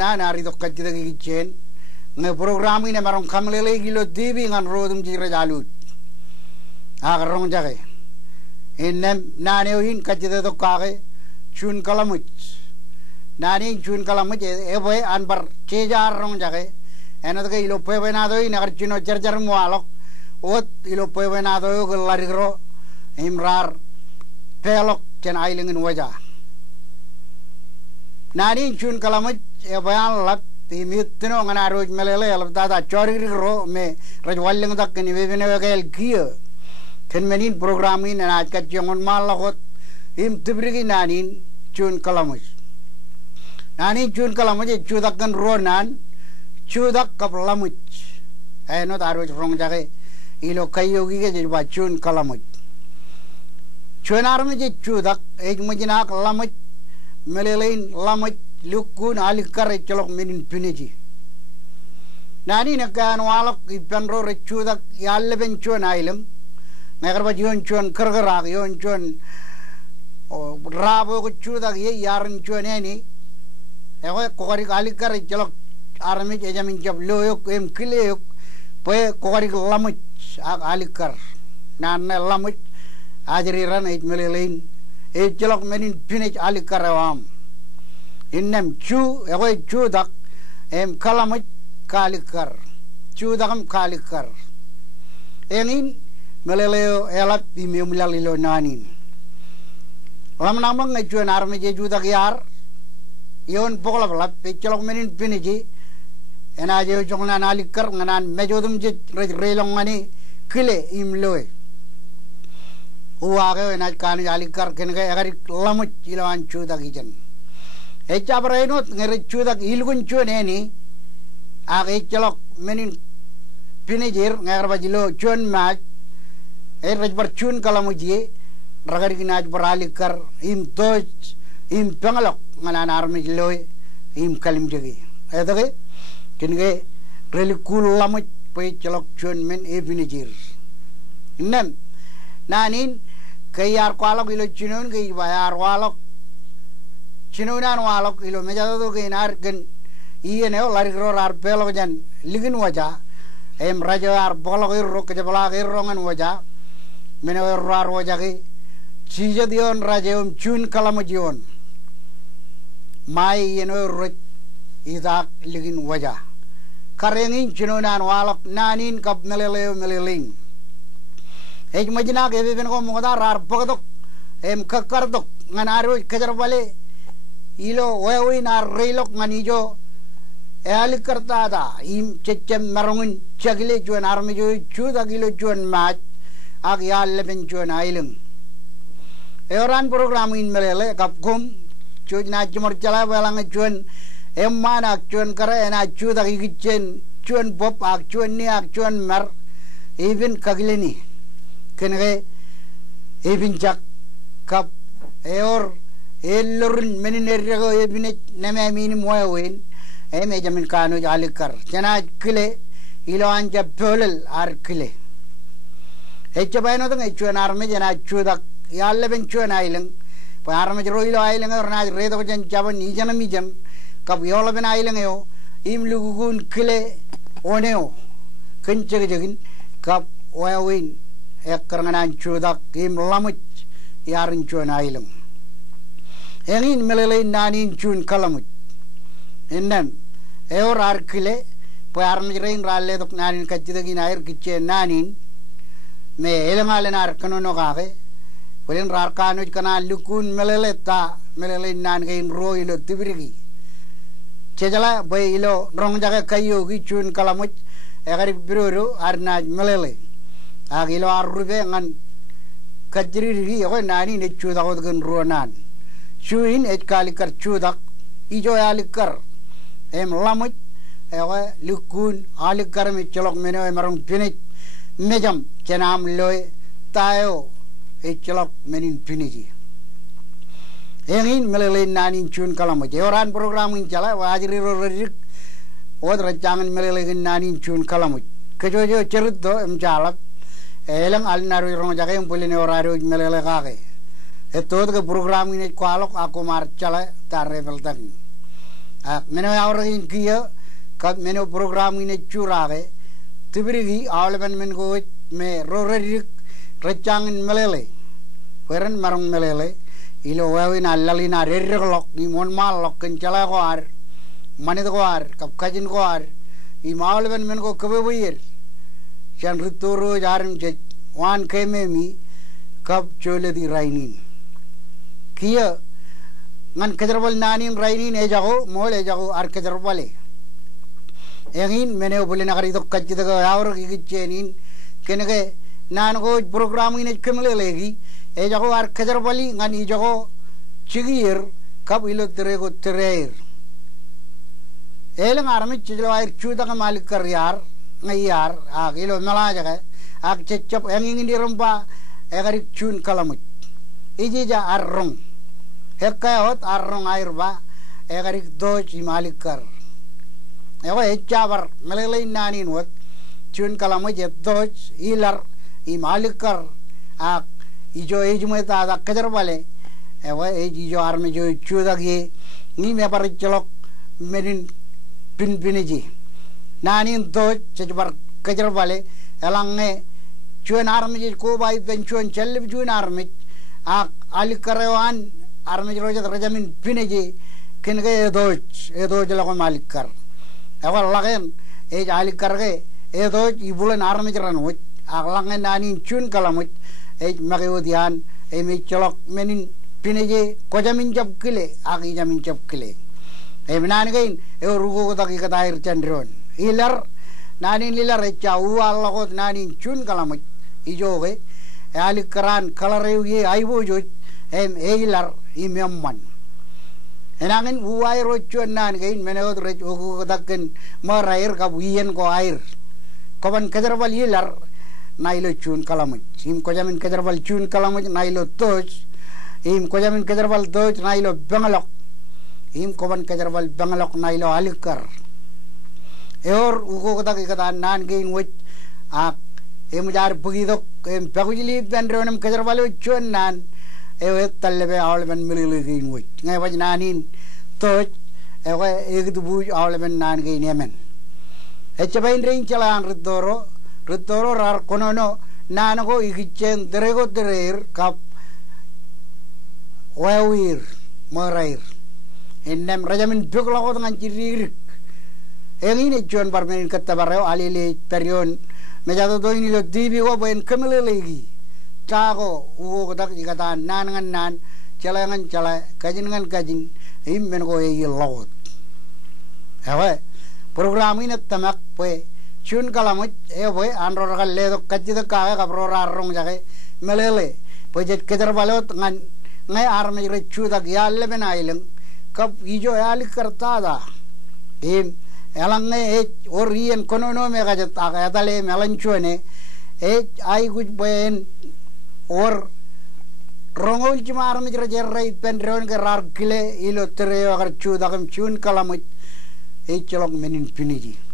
na nari to kachida ki chen nge program ini marong kamlele gilo TV ngan rodum jira jalut agarong jage innem nane oin kachida to kage chun kalamuch nani chun kalamuch boy anbar chejar rong jage ena to ilo pe benado in agar chino charjar mualok ot ilo pe benado gelarigro imrar pelok chen ailingin wajah nani chun kalamuch bayan lak timitno ngana roj melele alab dada chorigro me rajwalling dak ni bebene gel kiyo ken menin program in na ka jongon malakot im tibrigi nanin chun kalamuch nani chun kalamuch chudak kan ronan chudak kaplamuch no daroj rong jage ilo kayogi ge jwa chun kalamuch chunar me je chudak ek mujinak lamuch melelein lamuch lukun alikar cholok menin pineji nani nakan walok ipenro rechudak yalleben chuan ailem nagarba jion chuan kargarak yon chuan rabo chudak ye yaran chuan eni ego kokari alikar cholok arme ejamin jab loyok em kileyok pe kokari lamuch alikar nan lamuch ajri ran et melelein e cholok menin pinej alikar awam innem chu ego chu dak em kalamuch kalikar chu dakam kalikar engin meleleo elap bimumlalilo nanin lam namang ngejuan arme je chu dak yar yon pokolap lap pe cholok menin pineji ena je jongna alikar nganan mejodum je relong mani kile imloe uage ena kan alikar kenga agari lamuch ilawan chu dak ijan echa brainot ngere chudak ilgun chuneni age cholok menin pinejir ngarba jilo chun mat raj bar chun kalamuji ragari kinaj baralikar im toj im pengalok ngana arme jilo im kalim jegi edage kinge relikul lamuj pe cholok chun men e pinejir nem nanin kayar kwalok ilo chunun ke bayar walok chinunan walok ilo mejado ke inar gen iye neo larigro ar pelo jan ligin waja em raja ar bolo ro ke jabala ke rongan waja meno rar waja ke chije dion raja chun kalamajion mai yeno ro idak ligin waja karengin chinunan walok nanin kap meleleling ej majina ke ben ko moda rar pogdok em kakardok nganaro kejar bale ilo wewi na relok nganijo ealik karta da im cecem marungin chagile juan arme jo chuda gilo juan mat ag yalle ben juan aileng eoran program in melele kapkum chujna jumor chala walang juan emman ak juan kara ena chuda gichen juan bop ak juan ni ak juan mar even kagileni kenege even jak kap eor elorun meninerigo ebine neme mini moywen eme jamin kanu alikar jana kile ilo anja polel ar kile echa bayno dang echuan arme jana chudak yalle ben chuan aileng pa arme jro ilo aileng orna redo jan jaban ni jana mi jan kab yolo ben aileng yo im lugun kile oneo kenche jegin kap wawin ekkarngan chudak im lamuch yarin chuan aileng engin melele nanin chun kalamuch innem eor arkile po armjrein ralle dok nanin kachidagi nair kiche nanin me elengale nar kanono kage polen rar kanuj kana lukun melele ta melele nan gein ro ilo tibrigi chejala boy ilo rong jaga kayo gi chun kalamuch egari biroro arnaj melele agilo arrube ngan kajriri go nani ne chuda go gen ronan chuin et kalikar chudak ijo alikar em lamuch ewa lukun alikar me cholok meno emarong pinit mejam kenam loy tayo e cholok menin piniji engin melele nanin chun kalamuch eoran program in chala wajri rorik od rajangan melele nanin chun kalamuch kejojo cerdo em jalap elang alnaru rong jaga yang boleh neoraro melele kage todo ke program ini kualok aku marcala tarre beltang meno awragin kia kap meno program ini curage tibirigi awleban men go me rorerik recangin melele weren marung melele ilo wawin allalina rerreglok ni mon malok kencala goar manit goar kap kajin goar I awleban men go kabewir jan rituro jarim je wan kememi kap chole di rainin kia ngan kejerbal nanin rainin ejago mol ejago ar kejerbale engin mene boleh nakari to kacci daga awr gichenin kenege nan go program ini kemle legi ejago ar kejerbali ngan ijago chigir kap ilo terego tereir elang armi chijlo air chuda ka malik kar yar ngayar ag ilo melaja ka ag cecap engin di rumpa egarik chun kalamut ijija arrong hekayot arrong air ba egarik doj malik kar ewa echabar melelai nanin wat chun kalamut je doj ilar I malik kar ag ijo ejumeta da kejar bale ewa ejijo arme jo chuda gi ni me par chelok menin pin piniji nanin doj chebar kejar bale elange chuan arme je ko bai pen chuan chellib chuan arme ag alik karewan arme roja rajamin piniji kinge doj lago malik kar ewa lagen ej alik karge doj ibulan arme jaran wot aglange nanin chun kalamut ej magewdian emi chelok menin piniji kojamin jab kile agi jamin jab kile emnan gain rugo taki katair chandron ilar nanin lilar echa ualagot nanin chun kalamut ijoge alik karan kalarew ye aibo jo ilar imemman enangin uai rochuan nan gain menewot rech ugo taken marair ka wien ko air koban kejerbal ilar nailo chun kalamut im kojamin kejerbal chun kalamut nailo toj im kojamin kejerbal toj nailo bengalok im koban kejerbal bengalok nailo alikar eor ugo taki kata nan gain wet ak emujar pugidok em pagujili pendronam kejerbal chun nan ewet talebe awleban milili gain wet ngai waj nanin toj ewe egdu buj awleban nan gain yemen echabain rein chalan ritoro rar konono nanago igichen derego dereir kap wawir morair ennem rajamin buglago dengan cirik engine jon barmen katabareo alile perion mejado do ini lo dibi go ben kemele legi tago ugo dak igata nanangan nan calangan cala kajingan kajin immen go e lot ewe program ini tamak pe chun kalamut ewe anror galle do kajida ka ga bro rarong jage melele pojet kedar balot ngan ngai arme rechu dak yalle benaileng kap ijo yali karta da em elangne e orien konono me ga jata ga dale melanchuane e ai guj ben or rongol cimar mi jerrai pendron ke rar kile ilo tereo agar chu dagam chun kalamut e cholok menin piniji